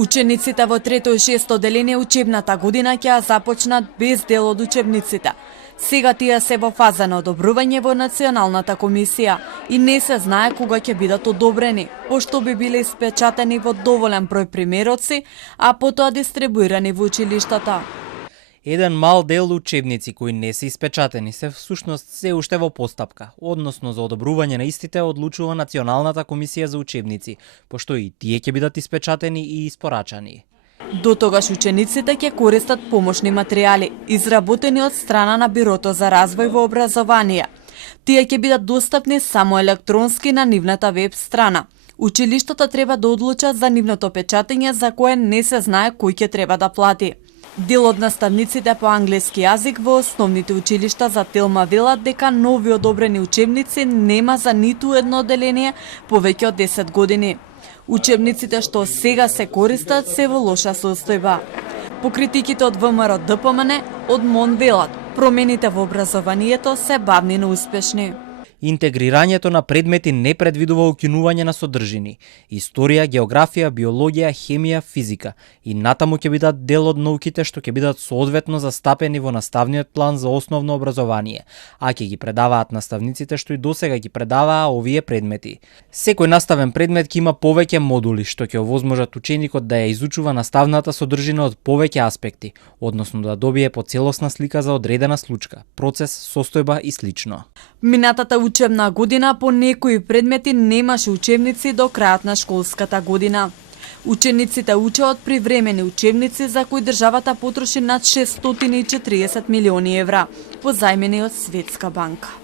Учениците во трето и шесто одделение учебната година ќе ја започнат без дел од учебниците. Сега тие се во фаза на одобрување во Националната комисија и не се знае кога ќе бидат одобрени, пошто би биле испечатени во доволен број примероци, а потоа дистрибуирани во училиштата. Еден мал дел учебници кои не се испечатени се всушност се уште во постапка, односно за одобрување на истите одлучува Националната комисија за учебници, пошто и тие ќе бидат испечатени и испорачани. До тогаш учениците ќе користат помошни материјали, изработени од страна на Бирото за развој во образование. Тие ќе бидат достапни само електронски на нивната веб страна. Училиштата треба да одлучат за нивното печатење за кое не се знае кој ќе треба да плати. Дел од наставниците по англиски јазик во основните училишта за Телма велат дека нови одобрени учебници нема за ниту едно одделение повеќе од 10 години. Учебниците што сега се користат се во лоша состојба. По критиките од ВМРО ДПМН, од МОН велат, промените во образованието се бавни но успешни. Интегрирањето на предмети не предвидува укинување на содржини. Историја, географија, биологија, хемија, физика. И натаму ќе бидат дел од науките што ќе бидат соодветно застапени во наставниот план за основно образование, а ќе ги предаваат наставниците што и досега ги предаваа овие предмети. Секој наставен предмет ќе има повеќе модули што ќе овозможат ученикот да ја изучува наставната содржина од повеќе аспекти, односно да добие поцелосна слика за одредена случка, процес, состојба и слично. Минатата учебна година по некои предмети немаше учебници до крајот на школската година. Учениците учеат привремени учебници за кои државата потроши над 640 милиони евра, позајмени од Светска банка.